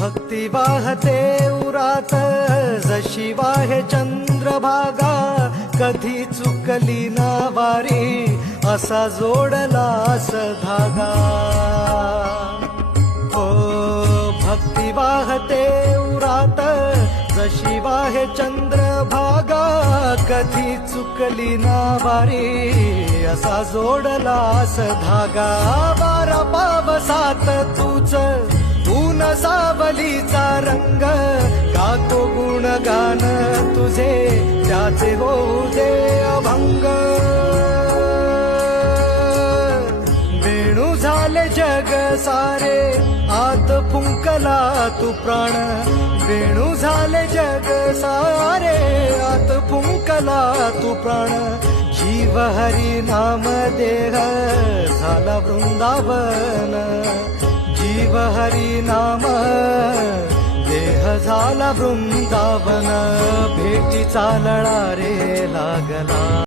भक्ती वाहते उरात जशी वाहे चंद्रभागा, कधी चुकली ना वारी असा जोडलास धागा. हो भक्ती वाहते उरात जशी वाहे चंद्रभागा, कधी चुकली ना वारी असा जोडलास धागा. वारा पावसात तूच ऊन सावलीचा रंग, गातो गुणगान तुझे त्याचे होऊ दे अभंग. वेणू झाले जग सारे आत फुंकला तू प्राण, वेणू झाले जग सारे आत फुंकला तू प्राण. जीव हरी नाम देह झाला वृंदावन, जीव हरी नाम देह झाला वृंदावन. भेटीचा लळा रे लागला.